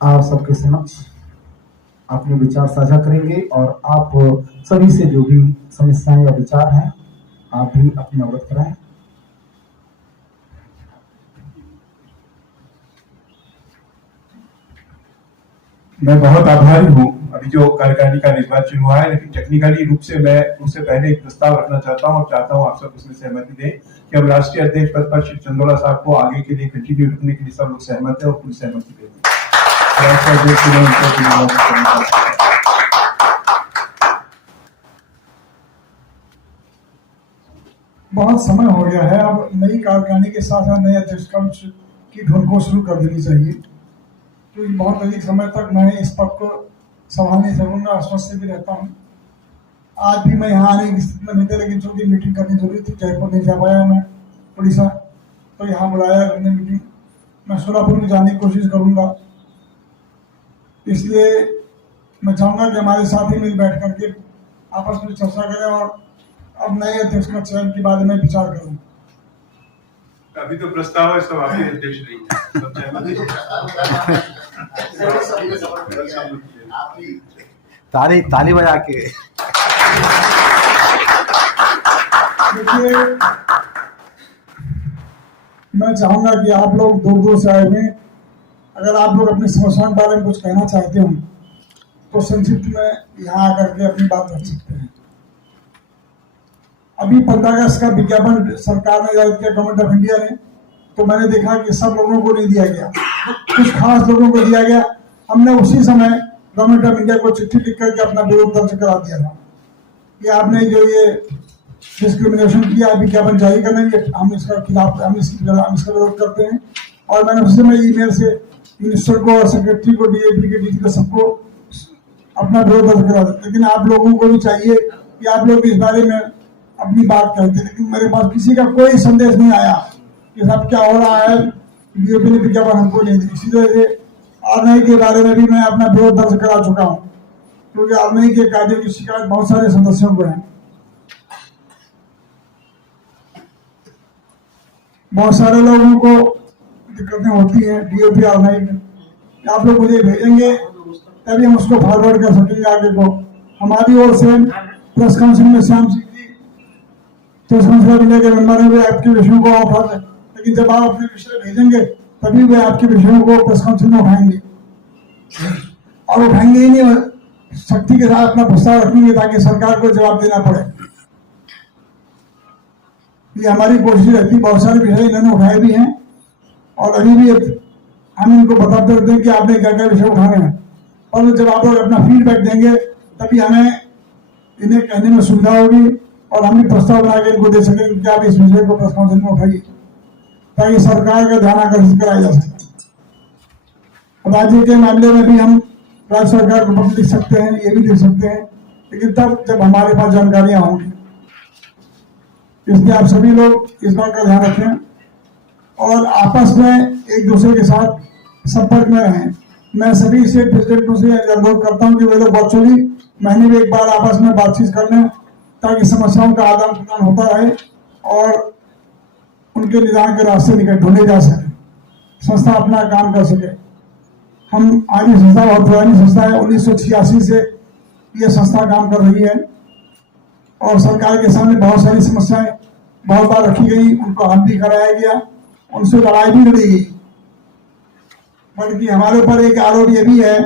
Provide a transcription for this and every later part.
आप सबके समक्ष अपने विचार साझा करेंगे और आप सभी से जो भी समस्याएं या विचार हैं आप भी अपने अवगत कराएं। मैं बहुत आभारी हूँ अभी जो कार्यकारिणी का निर्वाचन हुआ है, लेकिन टेक्निकली रूप से मैं उससे पहले एक प्रस्ताव रखना चाहता हूँ और चाहता हूँ आप सब उसमें सहमति दें कि हम राष्ट्रीय अध्यक्ष पद पर श्री चंदोला साहब को आगे के लिए कंटिन्यू रखने के लिए सब लोग सहमत है और पूरी सहमति देते हैं। बहुत समय हो गया है, अब नई कार्यकारिणी के साथ साथ नए अध्यक्ष की ढूंढ को शुरू कर देनी चाहिए, क्योंकि बहुत अधिक समय तक मैं इस पद को संभाल नहीं सकूंगा। आश्वस्त भी रहता हूँ। आज भी मैं यहाँ आने की स्थिति में नहीं था, लेकिन चूंकि मीटिंग करनी जरूरी थी, जयपुर नहीं जा पाया मैं उड़ीसा, तो यहाँ बुलाया हमने मीटिंग। मैं सोलापुर में जाने की कोशिश करूंगा, इसलिए मैं चाहूंगा कि हमारे साथ ही मिल बैठ करके आपस में चर्चा करें और अब नए अध्यक्ष का चयन के बारे में विचार करें। अभी तो प्रस्ताव है, सब आपके अध्यक्ष नहीं है। ताली ताली बजा के देखिए, मैं चाहूंगा कि आप लोग दूर दूर से आए हुए, अगर आप लोग अपनी समस्याओं के बारे में कुछ कहना चाहते हो तो संक्षिप्त में यहाँ आकर के अपनी बात रख सकते हैं। अभी 15 अगस्त का विज्ञापन सरकार ने जारी किया, गवर्नमेंट ऑफ इंडिया ने, तो मैंने देखा कि सब लोगों को नहीं दिया गया, कुछ खास लोगों को दिया गया। हमने उसी समय गवर्नमेंट ऑफ इंडिया को चिट्ठी लिख करके अपना विरोध दर्ज करा दिया था कि आपने जो ये डिस्क्रिमिनेशन किया, विज्ञापन जारी करने के, हम इसका खिलाफ, हम इसका विरोध करते हैं। और मैंने उस समय ईमेल से मिनिस्टर को और सेक्रेटरी को, डीएपी के डीजी को, सबको अपना विरोध दर्ज करा दिया। लेकिन आप लोगों को भी चाहिए कि आप लोग इस बारे में अपनी बात कहते, लेकिन मेरे पास किसी का कोई संदेश नहीं आया कि साहब क्या हो रहा है, डीएपी ने विज्ञापन हमको नहीं दी। इसी तरह से आरएनआई के बारे में भी मैं अपना विरोध दर्ज करा चुका हूँ, क्योंकि आरएनआई के कार्यों की शिकायत बहुत सारे सदस्यों को है। बहुत सारे लोगों को दिक्कतें होती हैं डीओपी आरएनआई में। आप लोग मुझे भेजेंगे तभी हम उसको फॉरवर्ड कर सकेंगे आगे को। हमारी ओर से प्रेस काउंसिल में Shyam Singh ji press council India के मेंबर हैं, वे आपके विषयों को उठाते हैं, लेकिन जब आप अपने विषय भेजेंगे तभी वे आपके विषयों को प्रेस काउंसिल में उठाएंगे, और उठाएंगे ही नहीं, शक्ति के साथ अपना प्रस्ताव रखेंगे ताकि सरकार को जवाब देना पड़े। ये हमारी कोशिश रहती। बहुत सारे विषय इन्होंने उठाए भी हैं और अभी भी हम इनको बताते रहते हैं कि आपने क्या क्या विषय उठाने हैं, और जब आप लोग अपना फीडबैक देंगे तभी हमें इन्हें कहने में सुविधा होगी और हम भी प्रस्ताव बना के इनको दे सकेंगे कि आप इस विषय को प्रेस काउंसिल में उठाइए, ताकि सरकार का ध्यान आकर्षित कराया जा सके। राज्य के मामले में भी हम राज्य सरकार को पत्र लिख सकते हैं, ये भी लिख सकते हैं, लेकिन तब जब हमारे पास जानकारियां होंगी। इसलिए आप सभी लोग इस बात का ध्यान रखें और आपस में एक दूसरे के साथ संपर्क में रहें। मैं सभी स्टेट प्रेसिडेंटों से अनुरोध करता हूं कि वे लोग वर्चुअली महीने में एक बार आपस में बातचीत कर लें, ताकि समस्याओं का आदान प्रदान होता रहे और उनके निदान के रास्ते निकल ढूंढे जा सके, संस्था अपना काम कर सके। हम आज ये संस्था बहुत पुरानी संस्था है, 1986 से ये संस्था काम कर रही है और सरकार के सामने बहुत सारी समस्याएं बहुत बार रखी गई, उनको हल भी कराया गया, उनसे लड़ाई भी लड़ी गई। बल्कि हमारे ऊपर एक आरोप ये भी है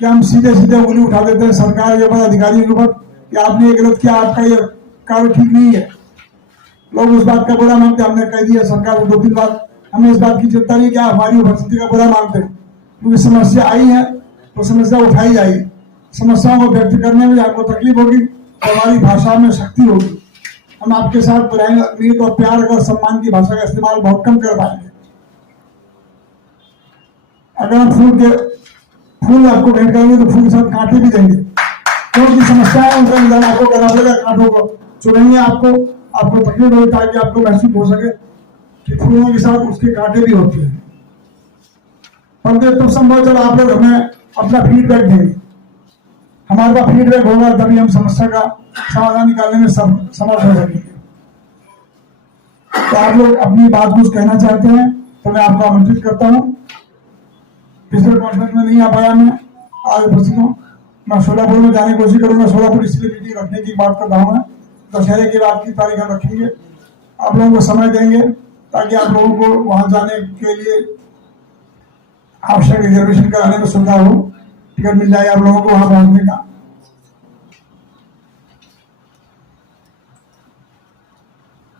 कि हम सीधे सीधे उंगली उठा देते हैं सरकार के ऊपर, अधिकारियों के ऊपर, कि आपने ये गलत किया, आपका ये कार्य ठीक नहीं है। लोग उस बात का बुरा मानते, हमने कह दिया सरकार को 2-3 बार, हमें इस बात की चिंता नहीं कि हमारी उपस्थिति का बुरा मानते हैं, क्योंकि समस्या आई है तो समस्या उठाई जाएगी। समस्याओं को व्यक्त करने में आपको तकलीफ होगी तो हमारी भाषा में शक्ति होगी। हम आपके साथ उम्मीद और प्यार और सम्मान की भाषा का इस्तेमाल बहुत कम कर पाएंगे। अगर हम फूल आपको भेंट करेंगे तो फूल के साथ कांटे भी देंगे, क्योंकि समस्या है उनका निदान आपको करना पड़ेगा। कांटों को चुनेंगे, आपको तकलीफ होगी, ताकि आपको महसूस हो सके कि फूलों के साथ उसके कांटे भी होते हैं। पर तो संभव जब आप लोग हमें अपना फीडबैक देंगे, हमारे पास फीडबैक होगा, तभी हम समस्या का समाधान निकालने में समर्थ हो सकेंगे। तो आप लोग अपनी बात कुछ कहना चाहते हैं तो मैं आपको आमंत्रित करता हूं। पिछले कॉन्फ्रेंस में नहीं आ पाया, मैं आज उपस्थित हूँ। मैं सोलापुर में जाने की कोशिश करूंगा, सोलापुर इसलिए मीटिंग रखने की बात कर रहा हूँ। मैं दशहरे के बाद की तारीख हम रखेंगे, आप लोगों को समय देंगे ताकि आप लोगों को वहां जाने के लिए आवश्यक रिजर्वेशन कराने में सुविधा हो, टिकट मिल जाए आप लोगों को वहां पहुंचने का।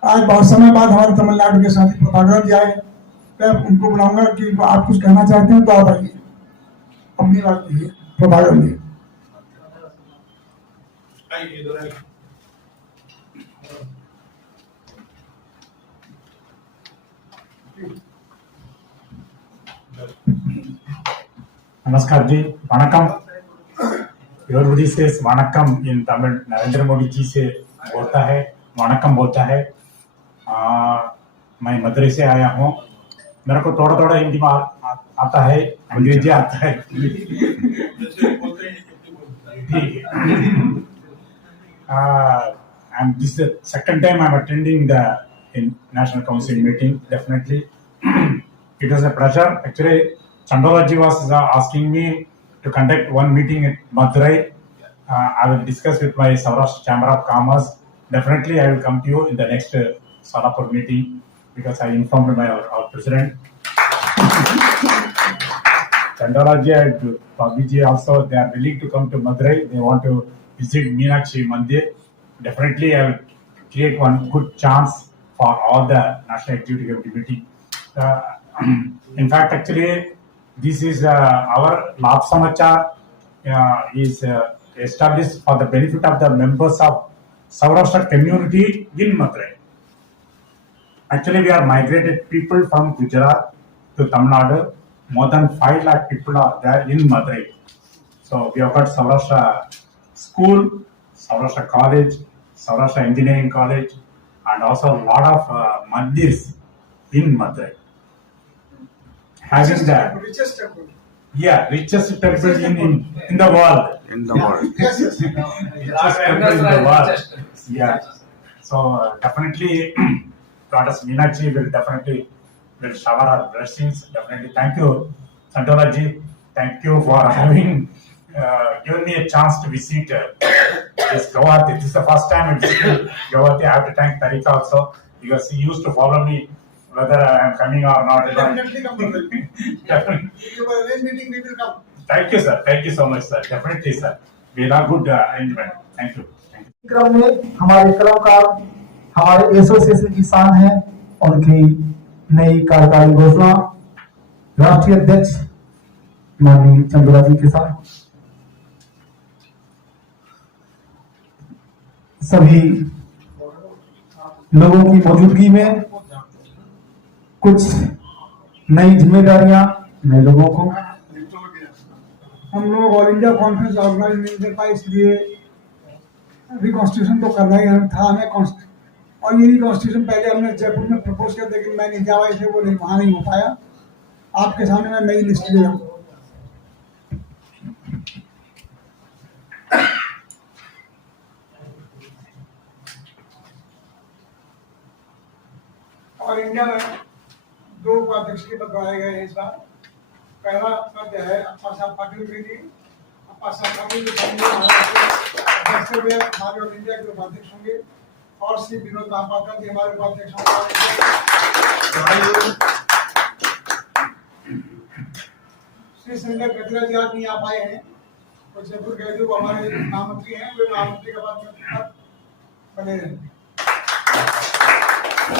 आज बहुत समय बाद हमारे तमिलनाडु के साथी प्रभाकर जी आए, मैं उनको बुलाऊंगा कि आप कुछ कहना चाहते हैं तो आप आइए, अपनी बात कहिए प्रभाकर जी। नमस्कार जी, वणकम। Everybody says वणकम in Tamil. Narendra Modi ji से बोलता है, वणकम बोलता है। मैं मदुरई से आया हूँ, मेरे को थोड़ा थोड़ा हिंदी में आता है, अंग्रेजी आता है। And this is the second time I'm attending the National Council meeting. Definitely, it was a pleasure. Actually, Chandolaji was asking me to conduct one meeting at Madurai. I will discuss with my Saurashtra Chamber of Commerce. Definitely, I will come to you in the next Solapur meeting because I informed our president. Chandolaji and Babiji also, they are willing to come to Madurai. They want to visit Meenakshi Mandir. Definitely, I will create one good chance for all the National Executive Committee. In fact, actually, this is our Labh Samachar is established for the benefit of the members of Saurashtra community in Madurai. Actually, we are migrated people from Gujarat to Tamil Nadu. More than 5 lakh people are there in Madurai. So we have got Saurashtra School, Saurashtra College, Saurashtra Engineering College, and also a lot of mandirs in Madurai. Having the richest temple. Yeah, richest temple in the world. in the world. Yes, yes. Richest temple in the world. Yeah. So definitely, Goddess Meenakshi will shower our blessings. Definitely, thank you, Santola ji. Thank you for having given me a chance to visit this Guwahati. This is the first time I visited Guwahati. I have to thank Tarika also because he used to follow me whether I am coming or not. Definitely come, brother. Definitely. If you arrange meeting, we will come. Thank you, sir. Thank you so much, sir. Definitely, sir. We have good arrangement. Thank you. Thank you. क्रम में हमारे कलाकार हमारे association की शान है, उनकी नई कार्यकारी घोषणा राष्ट्रीय अध्यक्ष माननीय चंदोला जी के साथ सभी लोगों की मौजूदगी में कुछ नई जिम्मेदारियां नए लोगों को हम लोग ऑल इंडिया कॉन्फ्रेंस ऑर्गेनाइज नहीं कर पाए, इसलिए रिकॉन्स्टिट्यूशन तो करना ही था हमें। और ये रिकॉन्स्टिट्यूशन पहले हमने जयपुर में प्रपोज किया, लेकिन मैं नहीं जा पाया, इसलिए वो नहीं वहाँ नहीं हो पाया। आपके सामने मैं नई लिस्ट ले रहा हूँ। और इंडिया में 2 उपाध्यक्ष के पद बनाए गए हैं इस बार। पहला पद है अप्पा साहब पाटिल जी। अप्पा साहब पाटिल हमारे ऑल इंडिया के उपाध्यक्ष होंगे, और श्री विनोद महापात्रा जी हमारे उपाध्यक्ष होंगे। श्री संजय गजरा जी आज नहीं आ पाए हैं, और जयपुर गए जो हमारे महामंत्री हैं, वे महामंत्री के बाद बने रहेंगे।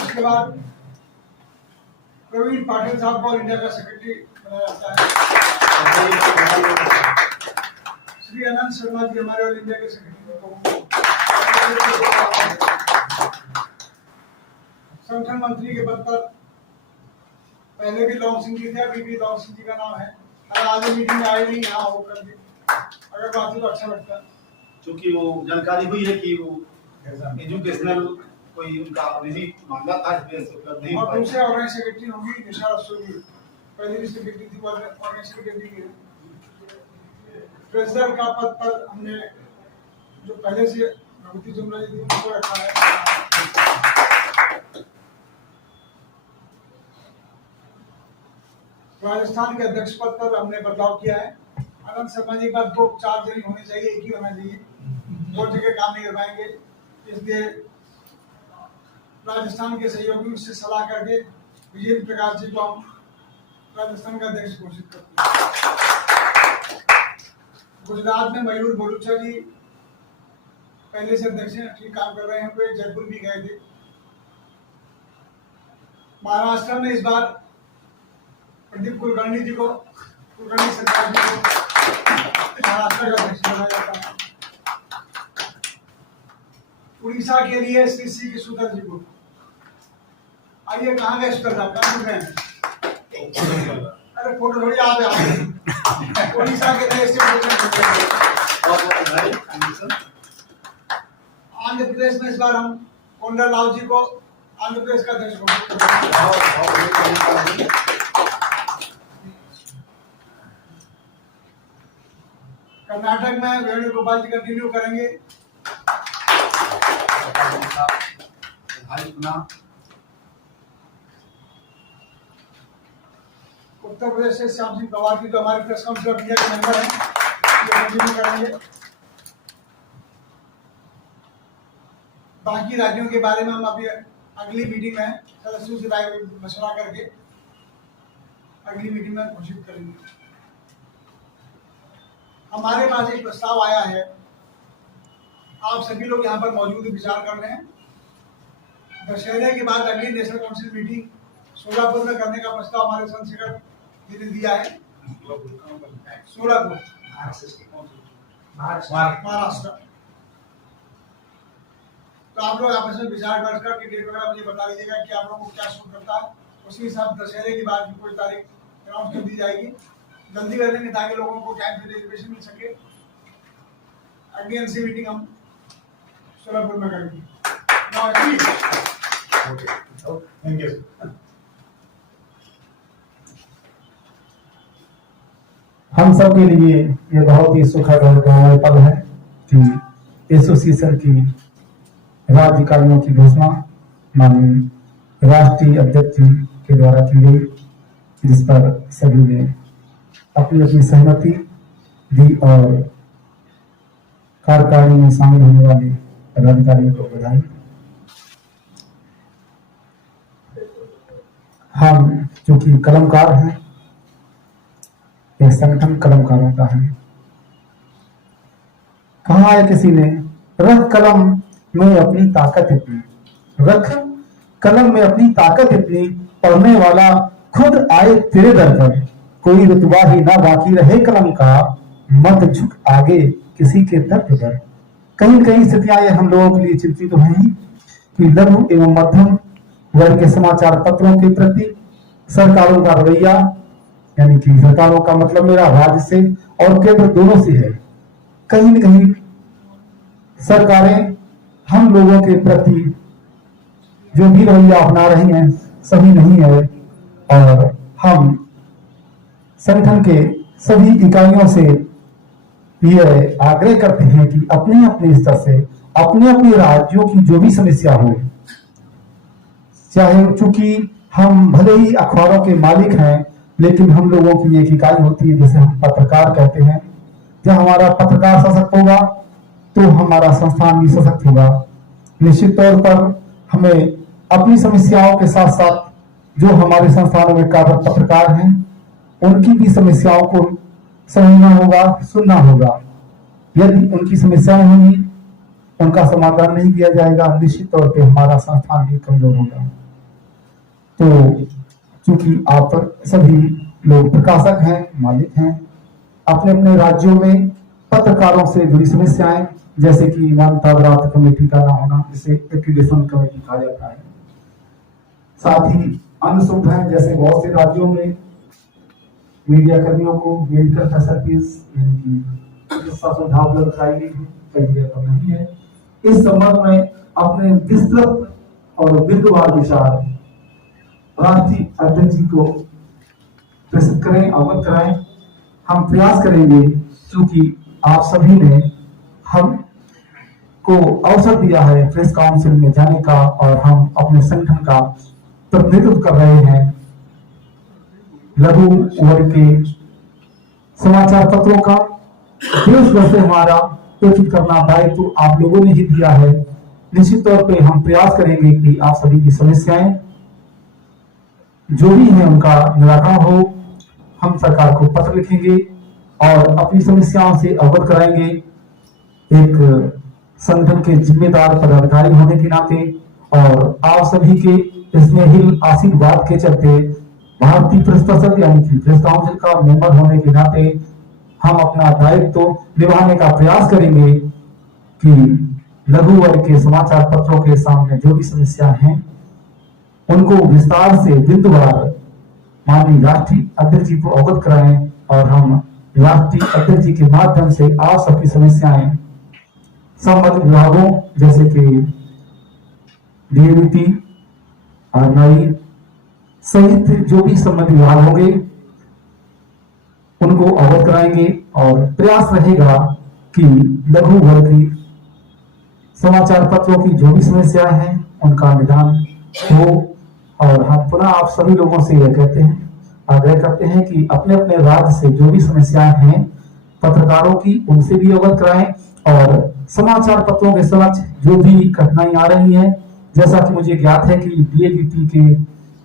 उसके बाद प्रवीण पाटिल साहब को इंडिया का सेक्रेटरी बनाया जाता है। श्री अनंत शर्मा जी हमारे ऑल इंडिया के सेक्रेटरी होंगे। संगठन मंत्री के पद पर पहले भी लॉन्ग सिंह जी थे, अभी भी लॉन्ग सिंह जी का नाम है। आज मीटिंग में आए नहीं, यहाँ होकर भी अगर बात हो तो अच्छा लगता है। क्योंकि वो जानकारी हुई है कि वो एजुकेशनल कोई उनका निजी मामला था, नहीं। और दूसरे ऑर्गेनाइज सेक्रेटरी होंगी निशा रसोगी, पहले भी सेक्रेटरी थी, ऑर्गेनाइज सेक्रेटरी है। ट्रेजरर का पद पर हमने जो पहले से भगवती जुमला जी थी उनको रखा है। राजस्थान के अध्यक्ष पद पर हमने बदलाव किया है। आनंद शर्मा जी का 2-4 जगह होने चाहिए, एक ही होना चाहिए, 2 जगह काम नहीं कर पाएंगे। इसलिए राजस्थान के सहयोगियों से सलाह करके विजेंद्र प्रकाश जी को हम राजस्थान का अध्यक्ष घोषित करते हैं। गुजरात में मयूर भरूचा जी पहले से अध्यक्ष हैं, ठीक काम कर रहे हैं, वे जयपुर भी गए थे। महाराष्ट्र में इस बार प्रदीप कुलकर्णी जी को, कुलकर्णी सरकार जी को महाराष्ट्र का अध्यक्ष बनाया जाता है। उड़ीसा के लिए श्री सी के सुधर जी को। आइए, कहाँ गए सुधर साहब, कहाँ गए? अरे फोटो थोड़ी आप उड़ीसा के लिए आंध्र प्रदेश में इस बार हम कोंडा लाल जी को आंध्र प्रदेश का अध्यक्ष घोषित करते हैं। कर्नाटक में वेणुगोपाल जी कंटिन्यू करेंगे। उत्तर प्रदेश से श्याम सिंह पवार जी, तो हमारे प्रेस काउंसिल ऑफ इंडिया के मेंबर हैं, ये कंटिन्यू करेंगे। बाकी राज्यों के बारे में हम अभी अगली मीटिंग में सदस्यों से राय मशवरा करके अगली मीटिंग में घोषित करेंगे। हमारे पास एक प्रस्ताव आया है, आप सभी लोग यहाँ पर मौजूद विचार कर रहे हैं। दशहरे के बाद अगली नेशनल काउंसिल मीटिंग सोलापुर में करने का प्रस्ताव हमारे चंद्रशेखर जी ने दिया है। सोलापुर, महाराष्ट्र। तो आप लोग आपस में विचार कर करके डेट वगैरह मुझे बता दीजिएगा कि आप लोगों को क्या शूट करता है। उसके हिसाब दशहरे के बाद कोई तारीख अनाउंस कर दी जाएगी। जल्दी कर देंगे ताकि लोगों को टाइम से रिजर्वेशन मिल सके। अगली एनसी मीटिंग हम सोलापुर में करेंगे। Thank you. हम सब के लिए ये बहुत ही सुखद और गौरव पल है कि एसोसिएशन की राज्य इकाइयों की घोषणा माननीय राष्ट्रीय अध्यक्ष जी के द्वारा की गई, जिस पर सभी ने अपनी अपनी सहमति दी और कार्यकारिणी में शामिल होने वाले पदाधिकारियों को बधाई। हम चूंकि कलमकार हैं, यह संगठन कलमकारों का है। कहा है किसी ने, रख कलम में अपनी ताकत इतनी, रख कलम में अपनी ताकत इतनी, पढ़ने वाला खुद आए तेरे दर पर, कोई रुतबा ही ना बाकी रहे कलम का, मत झुक आगे किसी के दर्द पर। कहीं कहीं स्थितियां ये हम लोगों के लिए चिंतित तो हैं कि लघु एवं मध्यम वर्ग के समाचार पत्रों के प्रति सरकारों का रवैया, यानी कि सरकारों का मतलब मेरा राज्य से और केंद्र दोनों से है, कहीं न कहीं सरकारें हम लोगों के प्रति जो भी रवैया अपना रही हैं सही नहीं है। और हम संगठन के सभी इकाइयों से ये आग्रह करते हैं कि अपने अपने स्तर से अपने अपने राज्यों की जो भी समस्या हो, चाहे चूंकि हम भले ही अखबारों के मालिक हैं, लेकिन हम लोगों की एक इकाई होती है जिसे हम पत्रकार कहते हैं। जब हमारा पत्रकार सशक्त होगा तो हमारा संस्थान भी सशक्त होगा। निश्चित तौर पर हमें अपनी समस्याओं के साथ साथ जो हमारे संस्थानों में कार्यरत पत्रकार हैं उनकी भी समस्याओं को समझना होगा, सुनना होगा। यदि उनकी समस्याएं होंगी, उनका समाधान नहीं किया जाएगा, निश्चित तौर पे हमारा संस्थान भी कमजोर होगा। तो चूंकि आप सभी लोग प्रकाशक हैं, मालिक हैं, अपने अपने राज्यों में पत्रकारों से जुड़ी समस्याएं, जैसे कि मान्यता प्राप्त कमेटी का ना होना, जिसे एक्रीडेशन कमेटी कहा जाता है, साथ ही अन्य सुविधाएं जैसे बहुत से राज्यों में मीडिया कर्मियों को मेडिकल फैसिलिटीज यानी कि चिकित्सा सुविधा उपलब्ध कराई गई है, कई जगह पर नहीं है। इस संबंध में अपने विस्तृत और बिंदुवार विचार राष्ट्रीय अध्यक्ष जी को प्रस्तुत करें, अवगत कराएं। हम प्रयास करेंगे, क्योंकि आप सभी ने हम को अवसर दिया है प्रेस काउंसिल में जाने का और हम अपने संगठन का प्रतिनिधित्व कर रहे हैं। लघु वर्ग के समाचार पत्रों का देश भर से हमारा एकत्रित करना दायित्व आप लोगों ने ही दिया है। निश्चित तौर पे हम प्रयास करेंगे कि आप सभी की समस्याएं जो भी हैं उनका निराकरण हो। हम सरकार को पत्र लिखेंगे और अपनी समस्याओं से अवगत कराएंगे। एक संगठन के जिम्मेदार पदाधिकारी होने के नाते और आप सभी के स्नेहिल आशीर्वाद के चलते भारतीय प्रेस परिषद यानी कि प्रेस काउंसिल का मेंबर होने के नाते हम अपना दायित्व निभाने का प्रयास करेंगे कि लघु वर्ग के समाचार पत्रों के सामने जो भी समस्या हैं उनको विस्तार से बिंदुवार माननीय राष्ट्रीय अध्यक्ष जी को अवगत कराएं और हम राष्ट्रीय अध्यक्ष जी के माध्यम से आप सबकी समस्याएं संबंधित विभागों जैसे कि डीएबीटी, आरएनआई सहित जो भी संबंधित विभाग होंगे उनको अवगत कराएंगे और प्रयास रहेगा कि लघु वर्ग की समाचार पत्रों की जो भी समस्याएं हैं उनका निदान हो। और हम पुनः आप सभी लोगों से यह कहते हैं, आग्रह करते हैं कि अपने अपने राज्य से जो भी समस्याएं हैं पत्रकारों की उनसे भी अवगत कराएं और समाचार पत्रों के समक्ष जो भी कठिनाई आ रही है, जैसा कि मुझे ज्ञात है कि डीएबीटी के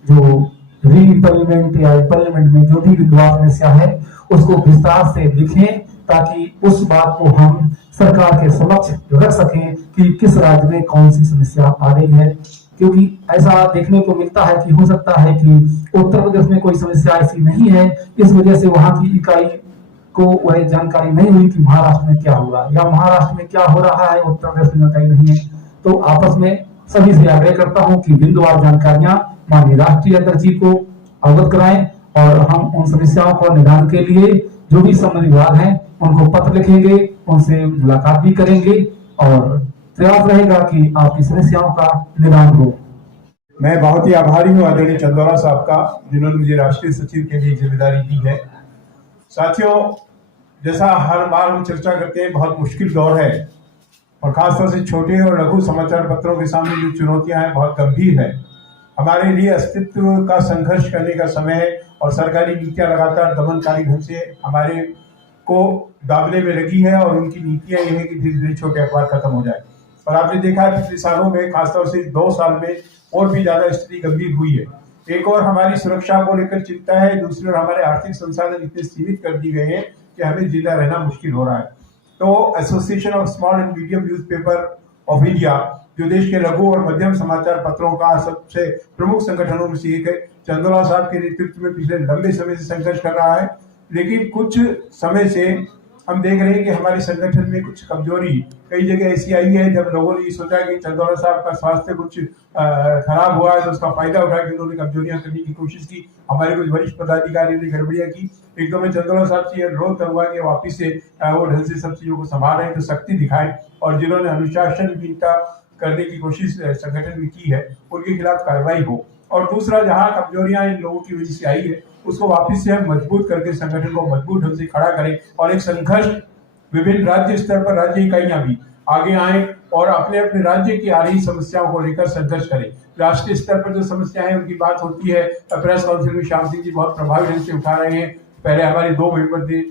जो रीपार्लियामेंट या पार्लियामेंट में जो भी विवाद समस्या है उसको विस्तार से लिखें ताकि उस बात को हम सरकार के समक्ष रख सकें कि किस राज्य में कौन सी समस्या आ रही है। क्योंकि ऐसा देखने को मिलता है कि हो सकता है कि उत्तर प्रदेश में कोई समस्या ऐसी नहीं है, इस वजह से वहां की इकाई को वह जानकारी नहीं हुई कि महाराष्ट्र में क्या हुआ या महाराष्ट्र में क्या हो रहा है, उत्तर प्रदेश में जानकारी नहीं है। तो आपस में सभी से आग्रह करता हूं कि बिंदुवार जानकारियां माननीय राष्ट्रीय अध्यक्ष जी को अवगत कराएं और हम उन समस्याओं को निदान के लिए जो भी संबंधित विभाग हैं उनको पत्र लिखेंगे, उनसे मुलाकात भी करेंगे और प्रयास रहेगा कि आपकी समस्याओं का निदान हो। मैं बहुत ही आभारी हूँ आदरणीय चंदोला साहब का, जिन्होंने मुझे राष्ट्रीय सचिव के लिए जिम्मेदारी दी है। साथियों, जैसा हर बार हम चर्चा करते हैं, बहुत मुश्किल दौर है और खासतौर से छोटे और लघु समाचार पत्रों के सामने जो चुनौतियां हैं बहुत गंभीर है। हमारे लिए अस्तित्व का संघर्ष करने का समय है और सरकारी नीतियां लगातार दमनकारी ढंग से हमारे को दाबने में लगी है और उनकी नीतियां ये है कि धीरे धीरे छोटे अखबार खत्म हो जाए। और आपने देखा है पिछले सालों में, खासतौर से 2 साल में और भी ज्यादा स्थिति गंभीर हुई है। एक और हमारी सुरक्षा को लेकर चिंता है, दूसरी ओर हमारे आर्थिक संसाधन इतने सीमित कर दिए गए हैं कि हमें जिंदा रहना मुश्किल हो रहा है। तो association of small and medium newspaper of India, जो देश के लघु और मध्यम समाचार पत्रों का सबसे प्रमुख संगठनों में से एक है, चंदोला साहब के नेतृत्व में पिछले लंबे समय से संघर्ष कर रहा है। लेकिन कुछ समय से हम देख रहे हैं कि हमारे संगठन में कुछ कमजोरी कई जगह ऐसी आई है, जब लोगों ने ये सोचा कि चंदोला साहब का स्वास्थ्य कुछ खराब हुआ है तो उसका फायदा उठा के उन्होंने कमजोरियां करने की कोशिश की। हमारे कुछ वरिष्ठ पदाधिकारियों ने गड़बड़ियां की। एक दो में चंदोला साहब से अनुरोध करूंगा कि वापिस से वो ढंग से सब चीजों को संभाल रहे हैं तो सख्ती दिखाएं और जिन्होंने अनुशासनहीनता करने की कोशिश संगठन में की है उनके खिलाफ कार्रवाई हो। और दूसरा, जहां कमजोरियां इन लोगों की वजह से आई है उसको वापस से हम मजबूत करके संगठन को मजबूत ढंग से खड़ा करें और एक संघर्ष विभिन्न राज्य स्तर पर राज्य इकाइयां भी आगे आए और अपने अपने राज्य की आ रही समस्याओं को लेकर संघर्ष करें। राष्ट्रीय स्तर पर जो समस्याएं हैं उनकी बात होती है, प्रेस काउंसिल में श्याम सिंह जी बहुत प्रभावी ढंग से उठा रहे हैं। पहले हमारे 2 मेंबर थे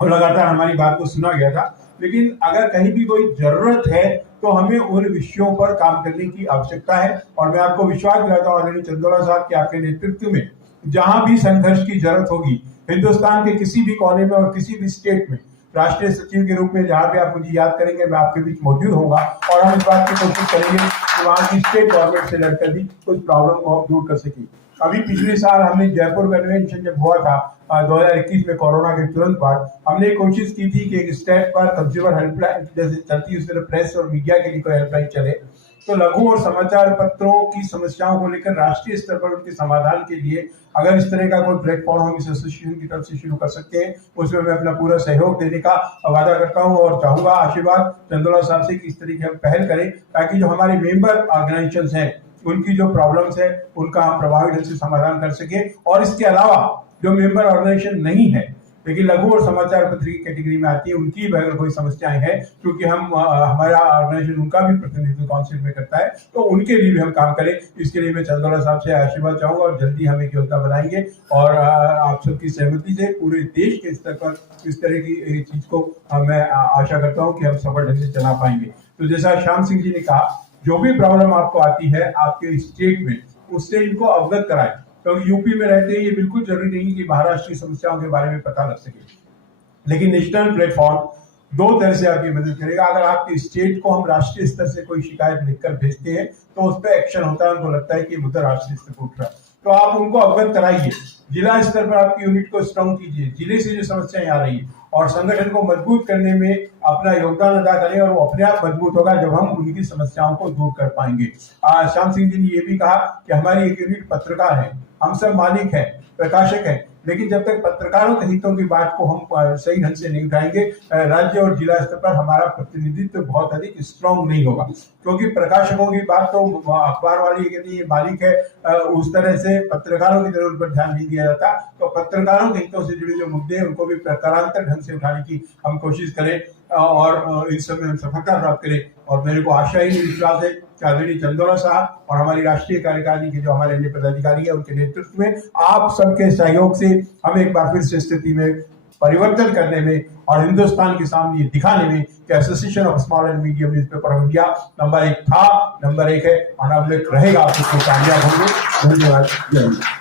और लगातार हमारी बात को सुना गया था। लेकिन अगर कहीं भी कोई जरूरत है तो हमें उन विषयों पर काम करने की आवश्यकता है और मैं आपको विश्वास दिलाता हूँ आदरणीय चंदोला साहब के आपके नेतृत्व में जहां भी संघर्ष की जरूरत होगी, हिंदुस्तान के किसी भी कोने में और किसी भी स्टेट में, राष्ट्रीय सचिव के रूप में जहां भी आप मुझे याद करेंगे मैं आपके बीच मौजूद होऊंगा और हम इस बात की कोशिश करेंगे कि वहां की स्टेट गवर्नमेंट से लड़कर भी कुछ प्रॉब्लम को दूर कर सके। अभी पिछले साल हमने जयपुर कन्वेंशन जब हुआ था 2021 में कोरोना के तुरंत बाद, हमने कोशिश की थी कि एक स्टेट पर कंज्यूमर हेल्पलाइन जैसे चलती उस तरह प्रेस और मीडिया के लिए कोई हेल्पलाइन चले। तो लघु और समाचार पत्रों की समस्याओं को लेकर राष्ट्रीय स्तर पर उनके समाधान के लिए अगर इस तरह का कोई प्लेटफॉर्म हम इस एसोसिएशन की तरफ से शुरू कर सकते हैं, उसमें मैं अपना पूरा सहयोग देने का वादा करता हूं और चाहूंगा आशीर्वाद चंदोला साहब से कि इस तरीके हम पहल करें ताकि जो हमारे मेंबर ऑर्गेनाइजेशन हैं उनकी जो प्रॉब्लम्स है उनका हम प्रभावी ढंग से समाधान कर सके। और इसके अलावा जो मेंबर ऑर्गेनाइजेशन नहीं है लेकिन लघु और समाचार पत्र की कैटेगरी में आती है, उनकी भी अगर कोई समस्याएं हैं, क्योंकि हम हमारा ऑर्गेनाइजेशन उनका भी प्रतिनिधित्व काउंसिल में करता है, तो उनके लिए भी हम काम करें। इसके लिए मैं चंदोला साहब से आशीर्वाद चाहूंगा और जल्दी हम एक योजना बनाएंगे और आप सबकी सहमति से पूरे देश के स्तर पर इस तरह की चीज को मैं आशा करता हूँ कि हम सफल ढंग से चला पाएंगे। तो जैसा श्याम सिंह जी ने कहा, जो भी प्रॉब्लम आपको आती है आपके स्टेट में, उससे इनको अवगत कराएं, क्योंकि यूपी में रहते हैं, ये बिल्कुल जरूरी नहीं कि महाराष्ट्र की समस्याओं के बारे में पता लग सके, लेकिन नेशनल प्लेटफॉर्म दो तरह से आपकी मदद करेगा। अगर आपके स्टेट को हम राष्ट्रीय स्तर से कोई शिकायत लिखकर भेजते हैं तो उस पर एक्शन होता है, उनको लगता है कि मुद्दा राष्ट्रीय स्तर पर उठ रहा है, तो आप उनको अवगत कराइए। जिला स्तर पर आपकी यूनिट को स्ट्रॉन्ग कीजिए, जिले से जो समस्याएं आ रही है, और संगठन को मजबूत करने में अपना योगदान अदा करें, और वो अपने आप मजबूत होगा जब हम उनकी समस्याओं को दूर कर पाएंगे। श्याम सिंह जी ने ये भी कहा कि हमारी एक यूनिट पत्रकार है, हम सब मालिक हैं, प्रकाशक हैं, लेकिन जब तक पत्रकारों के हितों की बात को हम सही ढंग से नहीं उठाएंगे, राज्य और जिला स्तर पर हमारा प्रतिनिधित्व बहुत अधिक स्ट्रॉन्ग नहीं होगा, क्योंकि प्रकाशकों की बात तो अखबार वाली के लिए मालिक है, उस तरह से पत्रकारों की तरफ पर ध्यान नहीं दिया जाता। तो पत्रकारों के हितों से जुड़े जो मुद्दे हैं उनको भी प्रकारांतर ढंग से उठाने की हम कोशिश करें और इस समय हम सफलता प्राप्त करें। और मेरे को आशा ही विश्वास है कि आदरणीय चंदोला साहब और हमारी राष्ट्रीय कार्यकारिणी के जो हमारे अन्य पदाधिकारी है, उनके नेतृत्व में आप सबके सहयोग से हम एक बार फिर से स्थिति में परिवर्तन करने में और हिंदुस्तान के सामने दिखाने में कि association of small and medium newspaper of India number 1 था, नंबर 1 है और अब रहेगा, आप कामयाब होंगे। धन्यवाद।